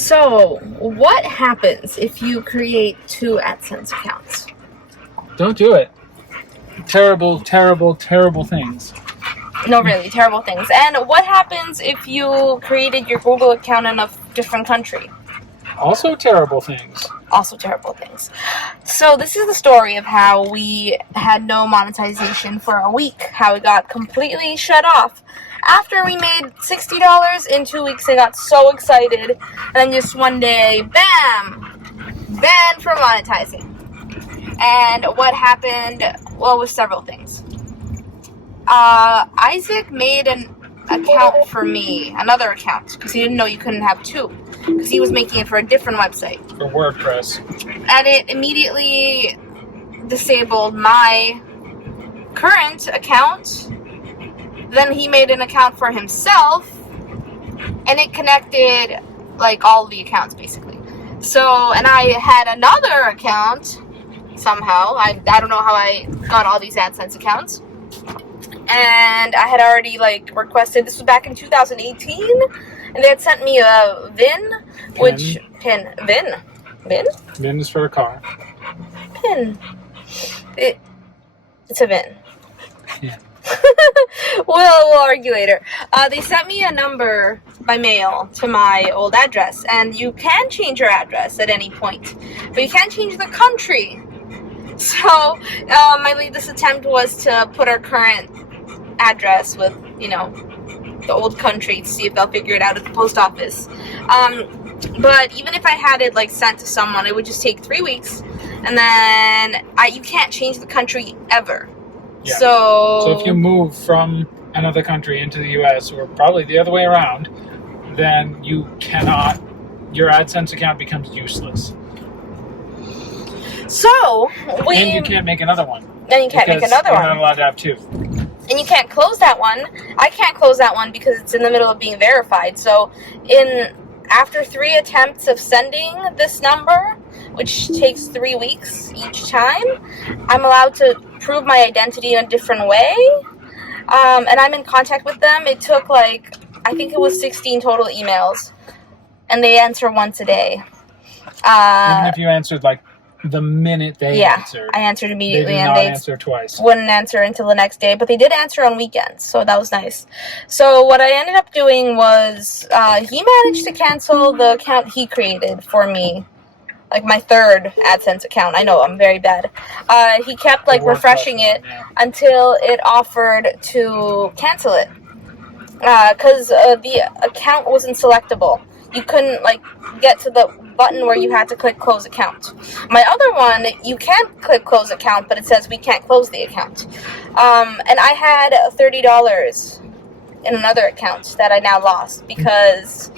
So, what happens if you create 2 AdSense accounts? Don't do it. Terrible, terrible, terrible things. No, really, terrible things. And what happens if you created your Google account in a different country? Also terrible things. Also terrible things. So this is the story of how we had no monetization for a week, how it got completely shut off. After we made $60 in 2 weeks, I got so excited, and then just one day, bam, banned from monetizing. And what happened, well, was several things. Isaac made an account for me, another account, because he didn't know you couldn't have 2, because he was making it for a different website. For WordPress. And it immediately disabled my current account. Then he made an account for himself, and it connected, like, all the accounts, basically. So, and I had another account, somehow. I don't know how I got all these AdSense accounts. And I had already, like, requested, this was back in 2018, and they had sent me a VIN, VIN is for a car. PIN. It's a VIN. Yeah. We'll argue later. They sent me a number by mail to my old address, and you can change your address at any point, but you can't change the country. So, my latest attempt was to put our current address with, the old country to see if they'll figure it out at the post office. But even if I had it, like, sent to someone, it would just take 3 weeks, and then you can't change the country ever. Yeah. So if you move from another country into the U.S., or probably the other way around, then you cannot, your AdSense account becomes useless. So, and you can't make another one. Then you can't make another one. You're not allowed to have 2. And you can't close that one. I can't close that one because it's in the middle of being verified. So, after 3 attempts of sending this number, which takes 3 weeks each time, I'm allowed to prove my identity in a different way. And I'm in contact with them. It took, I think it was 16 total emails. And they answer once a day. Even if you answered, the minute they answered. I answered immediately, they did not answer twice. Wouldn't answer until the next day, but they did answer on weekends, so that was nice. So what I ended up doing was, he managed to cancel the account he created for me, like my 3rd AdSense account. I know, I'm very bad. He kept refreshing it until it offered to cancel it, because the account wasn't selectable. You couldn't get to the button where you had to click close account. My other one, you can't click close account, but it says we can't close the account. And I had $30 in another account that I now lost because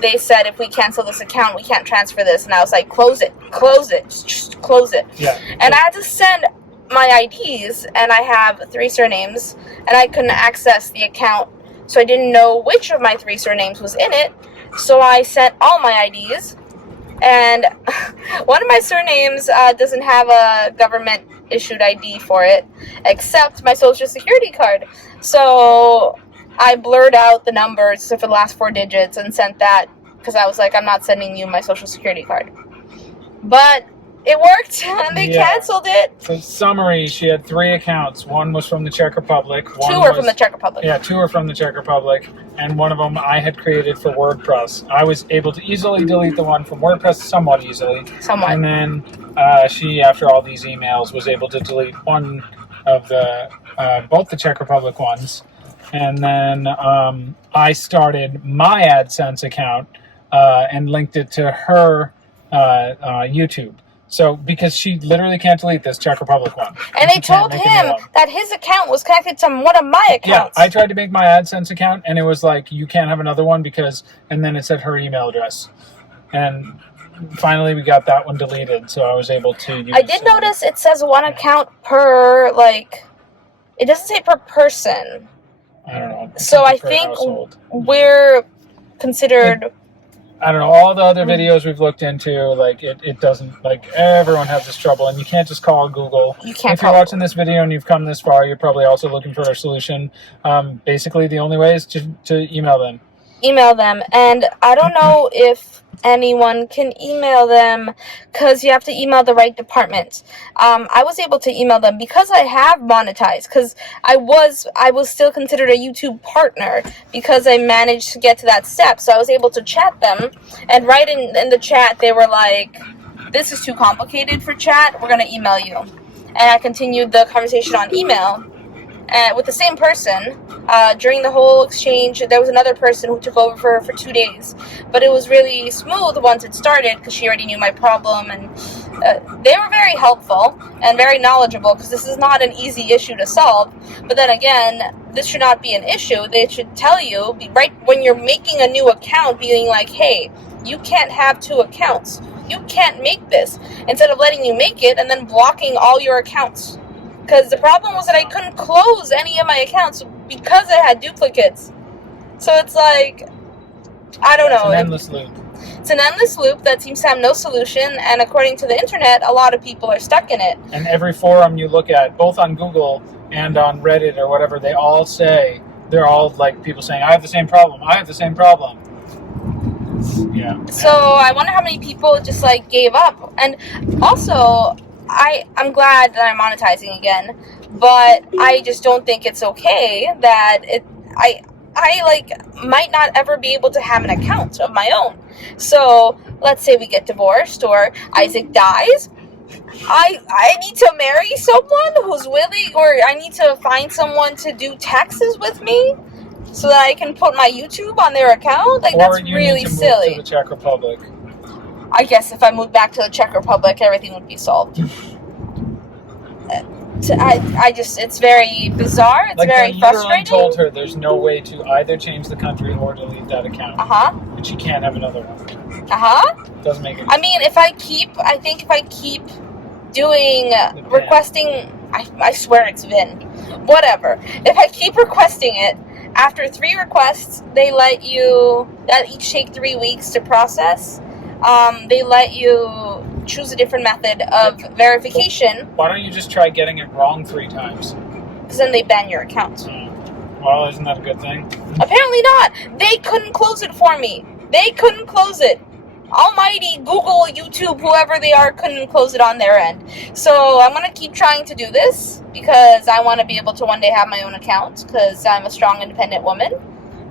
they said if we cancel this account, we can't transfer this. And I was like, close it, just close it. Yeah. And I had to send my IDs, and I have 3 surnames, and I couldn't access the account, so I didn't know which of my 3 surnames was in it. So I sent all my IDs, and one of my surnames doesn't have a government-issued ID for it, except my social security card. So I blurred out the numbers for the last 4 digits and sent that, because I was like, I'm not sending you my social security card. But it worked, and they canceled it. So Summaries, she had 3 accounts. One was from the Czech Republic. 2 were from the Czech Republic. Yeah, 2 were from the Czech Republic, and one of them I had created for WordPress. I was able to easily delete the one from WordPress, somewhat easily. And then she, after all these emails, was able to delete one of the both the Czech Republic ones. And then I started my AdSense account and linked it to her YouTube. So, because she literally can't delete this Czech Republic one. And they told him that his account was connected to one of my accounts. Yeah, I tried to make my AdSense account, and it was like, you can't have another one because, and then it said her email address. And finally we got that one deleted, so I was able to use... I did notice it says 1 account per, it doesn't say per person. I don't know. So I think household. We're considered... I don't know, all the other videos we've looked into, it doesn't, everyone has this trouble, and you can't just call Google. You can't If you're watching this video and you've come this far, you're probably also looking for a solution. Basically, the only way is to email them. email them. And I don't know if anyone can email them because you have to email the right department. I was able to email them because I have monetized, because I was still considered a YouTube partner because I managed to get to that step. So I was able to chat them, and right in the chat they were like, this is too complicated for chat, we're going to email you. And I continued the conversation on email with the same person. During the whole exchange, there was another person who took over for 2 days, but it was really smooth once it started because she already knew my problem, and they were very helpful and very knowledgeable because this is not an easy issue to solve. But then again, this should not be an issue. They should tell you right when you're making a new account, being like, hey, you can't have 2 accounts. You can't make this, instead of letting you make it and then blocking all your accounts. Because the problem was that I couldn't close any of my accounts because I had duplicates. So it's like, I don't know. It's an endless loop. It's an endless loop that seems to have no solution, and according to the internet, a lot of people are stuck in it. And every forum you look at, both on Google and on Reddit or whatever, they all say, they're all like people saying, I have the same problem, I have the same problem. Yeah. So I wonder how many people just like gave up. And also, I'm glad that I'm monetizing again, but I just don't think it's okay that I like might not ever be able to have an account of my own. So let's say we get divorced or Isaac dies. I need to marry someone who's willing, or I need to find someone to do taxes with me so that I can put my YouTube on their account. Like, that's really silly. Move to the Czech Republic. I guess if I moved back to the Czech Republic, everything would be solved. It's very bizarre. It's very frustrating. I told her there's no way to either change the country or delete that account. And she can't have another one. Doesn't make any sense. I mean, if I keep doing, requesting, I swear it's Vin. Whatever. If I keep requesting it, after 3 requests, they let you, that each take 3 weeks to process. They let you choose a different method of verification. Why don't you just try getting it wrong 3 times? Because then they ban your account. Well, isn't that a good thing? Apparently not. They couldn't close it for me. They couldn't close it. Almighty Google, YouTube, whoever they are, couldn't close it on their end. So I'm going to keep trying to do this because I want to be able to one day have my own account, because I'm a strong, independent woman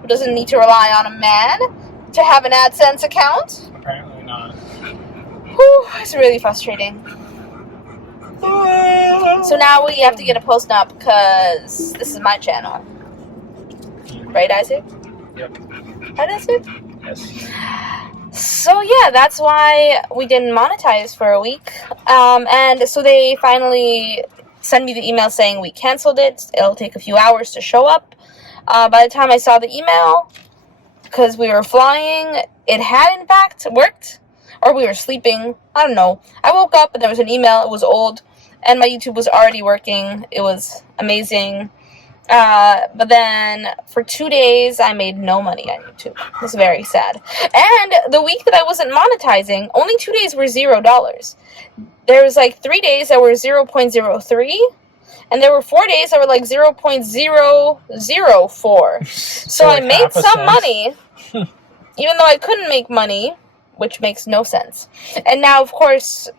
who doesn't need to rely on a man to have an AdSense account. Apparently not. Whew, it's really frustrating. So now we have to get a post up because this is my channel. Right, Isaac? Yep. Right, Isaac? Yes. So yeah, that's why we didn't monetize for a week. And so they finally sent me the email saying we canceled it. It'll take a few hours to show up. By the time I saw the email, because we were flying, it had in fact worked. Or we were sleeping. I don't know. I woke up and there was an email. It was old. And my YouTube was already working. It was amazing. But then for 2 days, I made no money on YouTube. It was very sad. And the week that I wasn't monetizing, only 2 days were $0. There was like 3 days that were 0.03. And there were 4 days that were like 0.004. So like I made some money, even though I couldn't make money, which makes no sense. And now, of course,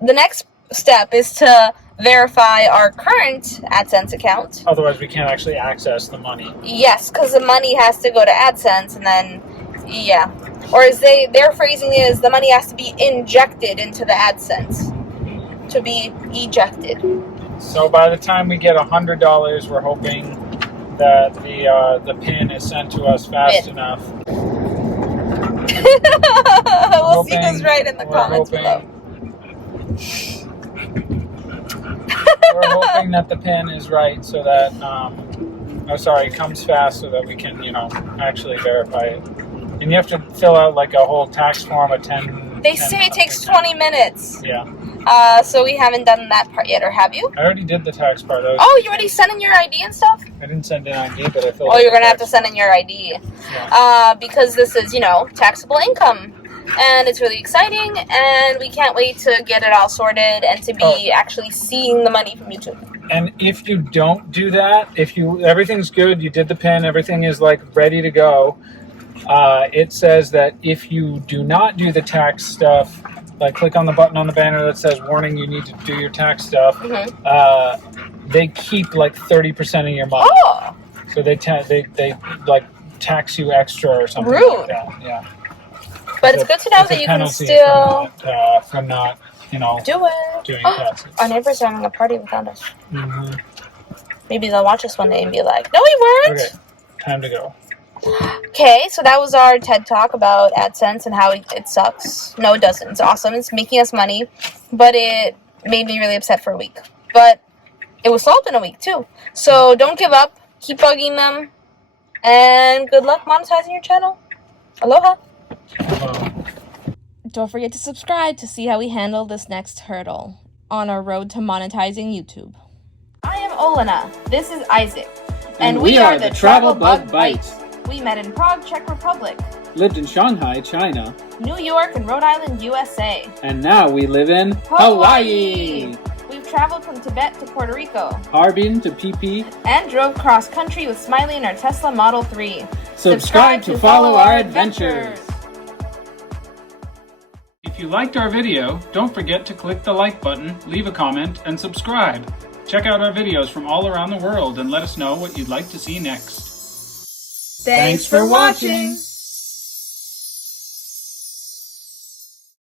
the next step is to verify our current AdSense account. Otherwise, we can't actually access the money. Yes, because the money has to go to AdSense, and then, yeah. Or as their phrasing is, the money has to be injected into the AdSense to be ejected. So by the time we get $100, we're hoping that the pin is sent to us fast enough. We'll see who's right in the comments below. We're hoping that the pin is right so that, comes fast so that we can, actually verify it. And you have to fill out like a whole tax form of 10. They say it takes 20 minutes. Yeah. So we haven't done that part yet, or have you? I already did the tax part. Oh, you already sent in your ID and stuff? I didn't send in ID, but I filled out. Oh, you're going to have to send in your ID. Yeah. Because this is, taxable income. And it's really exciting, and we can't wait to get it all sorted and to be actually seeing the money from YouTube. And if you don't do that, everything's good, you did the pin, everything is like ready to go, it says that if you do not do the tax stuff, like click on the button on the banner that says warning, you need to do your tax stuff, they keep like 30% of your money. Oh. So they like tax you extra or something. Rude. Like that. Yeah. But it's good to know that you can still from not doing taxes. Our neighbors are having a party without us. Maybe they'll watch us one day and be like, "No, we weren't." Okay, time to go. Okay, so that was our TED Talk about AdSense and how it sucks. No, it doesn't. It's awesome. It's making us money, but it made me really upset for a week. But it was solved in a week too. So don't give up. Keep bugging them, and good luck monetizing your channel. Aloha. Don't forget to subscribe to see how we handle this next hurdle on our road to monetizing YouTube. I am Olena. This is Isaac. And we are the Travel Bug Bites. We met in Prague, Czech Republic. Lived in Shanghai, China. New York and Rhode Island, USA. And now we live in Hawaii. We've traveled from Tibet to Puerto Rico. Harbin to PP. And drove cross country with Smiley in our Tesla Model 3. Subscribe to follow our adventures. If you liked our video, don't forget to click the like button, leave a comment, and subscribe. Check out our videos from all around the world and let us know what you'd like to see next. Thanks for watching!